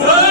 Oh,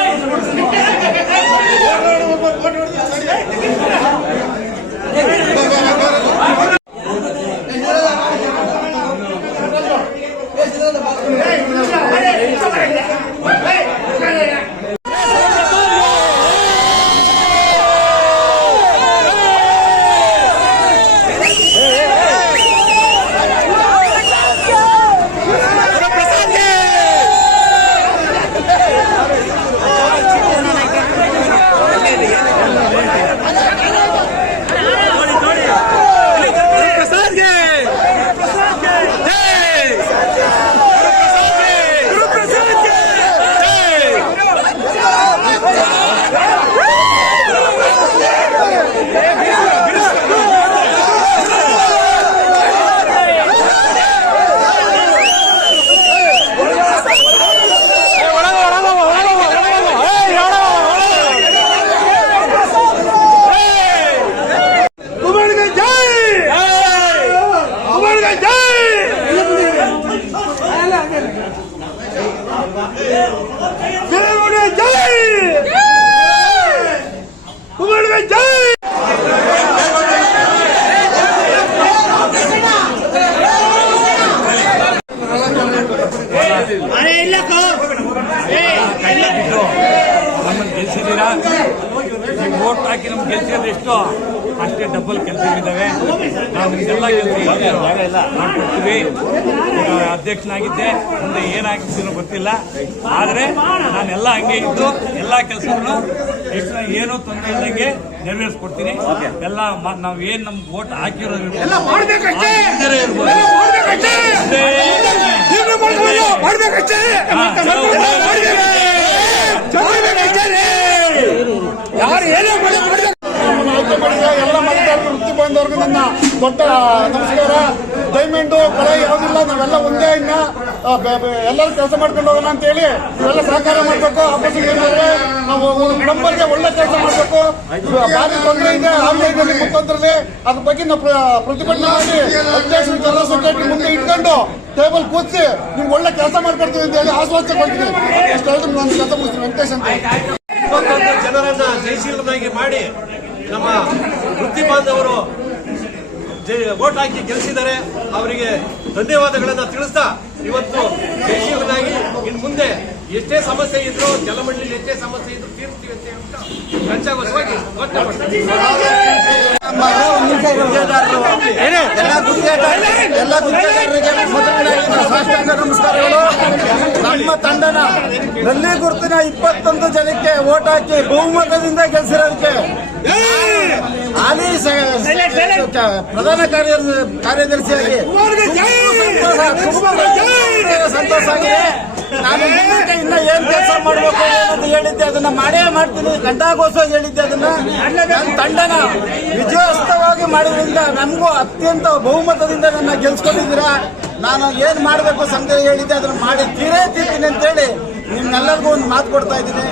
ಹಾಕಿ ಎಷ್ಟು ಅಷ್ಟೇ double ಕೆಲಸಗಳಿದ್ದಾವೆ. ನಾವು ಇದೆಲ್ಲ ಕೆಲಸ ಮಾಡ್ಕೊಡ್ತೀವಿ. ಅಧ್ಯಕ್ಷನಾಗಿದ್ದೆ ಮುಂದೆ ಏನಾಗಿದ್ದೀನೋ ಗೊತ್ತಿಲ್ಲ. ಆದರೆ ನಾನೆಲ್ಲ ಹಂಗೆ ಇದ್ದು ಎಲ್ಲ ಕೆಲಸಗಳು ಎಷ್ಟು ಏನೂ ತೊಂದರೆ ಇಲ್ಲದಂಗೆ ನೆರವೇರಿಸ್ಕೊಡ್ತೀನಿ. ಎಲ್ಲ ನಾವು ಏನು ನಮ್ಗೆ ಓಟ್ ಹಾಕಿರೋದು ಇರ್ಬೋದು. ಮಾಡ್ಬೇಕಷ್ಟೇ ಏನು ಮಾಡ್ಬೋದು ಮಾಡ್ಬೇಕಷ್ಟೇ ಮಾಡ್ಬೇಕಷ್ಟೇ ಯಾರು ಏನೇ ಮಾಡಿ ಮಾಡ್ಬೇಕು ನಮ್ಮನ್ನು ಆಯ್ಕೆ ಮಾಡಿದ ಎಲ್ಲ ಮತದಾರರು ವೃತ್ತಿ ಬಾಂಧವರಿಗೂ ನನ್ನ ದೊಡ್ಡ ನಮಸ್ಕಾರ. ಡೈಮಂಡು ಕೊಳೆ ಯಾವುದಿಲ್ಲ, ನಾವೆಲ್ಲ ಒಂದೇ ಇನ್ನ ಎಲ್ಲರೂ ಕೆಲಸ ಮಾಡ್ಕೊಂಡು ಹೋಗೋಣ ಅಂತ ಹೇಳಿ ಇವೆಲ್ಲ ಸಹಕಾರ ಮಾಡಬೇಕು ಏನಂದ್ರೆ ನಾವು ನಂಬರ್ಗೆ ಒಳ್ಳೆ ಕೆಲಸ ಮಾಡಬೇಕು. ಭಾರಿ ತೊಂದರೆ ಇದೆ ಆನ್ಲೈನ್ ಮುಖಾಂತರದಲ್ಲಿ. ಅದ್ರ ಬಗ್ಗೆ ನಾವು ಪ್ರ- ಪ್ರತಿಭಟನೆ ಮಾಡಿ, ಅಧ್ಯಕ್ಷರು ಜನರಲ್ ಮುಂದೆ ಇಟ್ಕೊಂಡು ಟೇಬಲ್ ಕೂರಿಸಿ ನಿಮ್ಗೆ ಒಳ್ಳೆ ಕೆಲಸ ಮಾಡ್ಕೊಡ್ತೀವಿ ಅಂತ ಹೇಳಿ ಆಶ್ವಾಸನೆ ಕೊಡ್ತೀನಿ ಅಷ್ಟು ಹೇಳಿದ್ರೆ ನಾನು ಕೆಲಸ ಮುಗಿಸ್ತೀನಿ, ವೆಂಕಟೇಶ್ ಅಂತ. ಜನರನ್ನ ಜಯಶೀಲನಾಗಿ ಮಾಡಿ ನಮ್ಮ ವೃತ್ತಿ ಬಾಂಧವರು ವೋಟ್ ಹಾಕಿ ಗೆಲ್ಲಿಸಿದ್ದಾರೆ ಅವರಿಗೆ ಧನ್ಯವಾದಗಳನ್ನು ತಿಳಿಸ್ತಾ ಇವತ್ತು ಜಯಶೀಲನಾಗಿ ಇನ್ನು ಮುಂದೆ ಎಷ್ಟೇ ಸಮಸ್ಯೆ ಇದ್ರು ಜಲಮಂಡಳಿ ಎಷ್ಟೇ ಸಮಸ್ಯೆ ಇದ್ರು ತೀರ್ತೀವಿ ಅಂತ ಹೇಳ್ಬಿಟ್ಟು ಮಾಡ್ತೀನಿ. ಎಲ್ಲ ಗುತ್ತಿಗೆದಾರರಿಗೆ ಸಾಷ್ಟಾಂಗ ನಮಸ್ಕಾರಗಳು. ನಮ್ಮ ತಂಡನ ನಲ್ಲಿ ಗುರುತಿನ ಇಪ್ಪತ್ತೊಂದು ಜನಕ್ಕೆ ಓಟ್ ಹಾಕಿ ಬಹುಮತದಿಂದ ಗೆಲ್ಸಿರೋದಕ್ಕೆ ಹಾಲಿ ಪ್ರಧಾನ ಕಾರ್ಯ- ಕಾರ್ಯದರ್ಶಿಯಾಗಿ ಸಂತೋಷ ಆಗಿದೆ. ನಾನು ಇನ್ನ ಏನ್ ಕೆಲಸ ಮಾಡ್ಬೇಕು ಅಂತ ಹೇಳಿದ್ದೆ. ಅದನ್ನ ಮಾಡೇ ಮಾಡ್ತೀನಿ. ಗಂಟಾಗೋಸ್ಕರ ಹೇಳಿದ್ದೆ ಅದನ್ನ. ನನ್ನ ತಂಡನ ವಿಜಯೋತ್ಸವವಾಗಿ ಮಾಡಿದ್ರಿಂದ ನಮಗೂ ಅತ್ಯಂತ ಬಹುಮತದಿಂದ ನನ್ನ ಗೆಲ್ಸ್ಕೊಂಡಿದ್ದೀರಾ? ನಾನು ಏನ್ ಮಾಡಬೇಕು ಸಂಘ ಹೇಳಿದ್ದೆ, ಅದನ್ನ ಮಾಡಿ ತೀರೇ ತೀರ್ತೀನಿ ಅಂತೇಳಿ ನಿಮ್ಮೆಲ್ಲರಿಗೂ ಒಂದು ಮಾತು ಕೊಡ್ತಾ ಇದ್ದೀನಿ.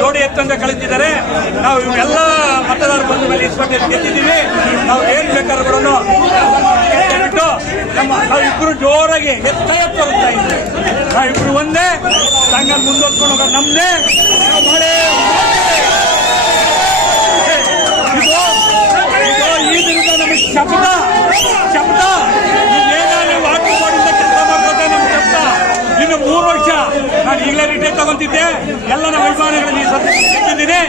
ಜೋಡಿ ಎತ್ತಂತ ಕಳಿಸಿದ್ದಾರೆ. ನಾವು ಇವೆಲ್ಲ ಮತದಾರ ಬಂದ ಮೇಲೆ ಸ್ಪರ್ಧೆಯಲ್ಲಿ ಗೆದ್ದಿದ್ದೀವಿ. ನಾವು ಏನು ಬೇಕಾದ್ರೂ ಕೂಡ ನಮ್ಮ ನಾವಿಬ್ರು ಜೋರಾಗಿ ಎತ್ತ ಎತ್ತ ಹೋಗ್ತಾ ಇದ್ದೀವಿ. ಒಂದೇ ತಂಗ ಮುಂದೋಗ್ಕೊಂಡು ಹೋಗೋದು ನಮ್ದೇ. ನಾವು ಈ ದಿನದ ನಮಗೆ ಶಬ್ದ ಶಪಥ ನಾನು ಈಗಲೇ ರಿಟೈರ್ ತಗೊಂತಿದ್ದೆ. ಎಲ್ಲ ನಮ್ಮ ಅಭಿಮಾನಿಗಳಲ್ಲಿ ಸಿಕ್ಕಿದ್ದೀನಿ.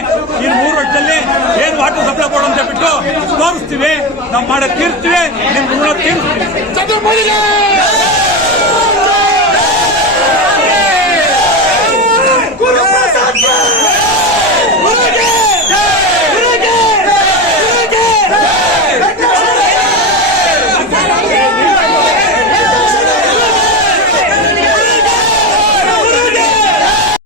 ಈ ಮೂರು ವರ್ಷದಲ್ಲಿ ಏನು ವಾಟರ್ ಸಪ್ಲೈ ಕೊಡೋ ಅಂತ ಬಿಟ್ಟು ತೋರಿಸ್ತೀವಿ. ನಾವು ಮಾಡೋ ತೀರ್ತೀವಿ ನಿಮ್ಮ ಋಣ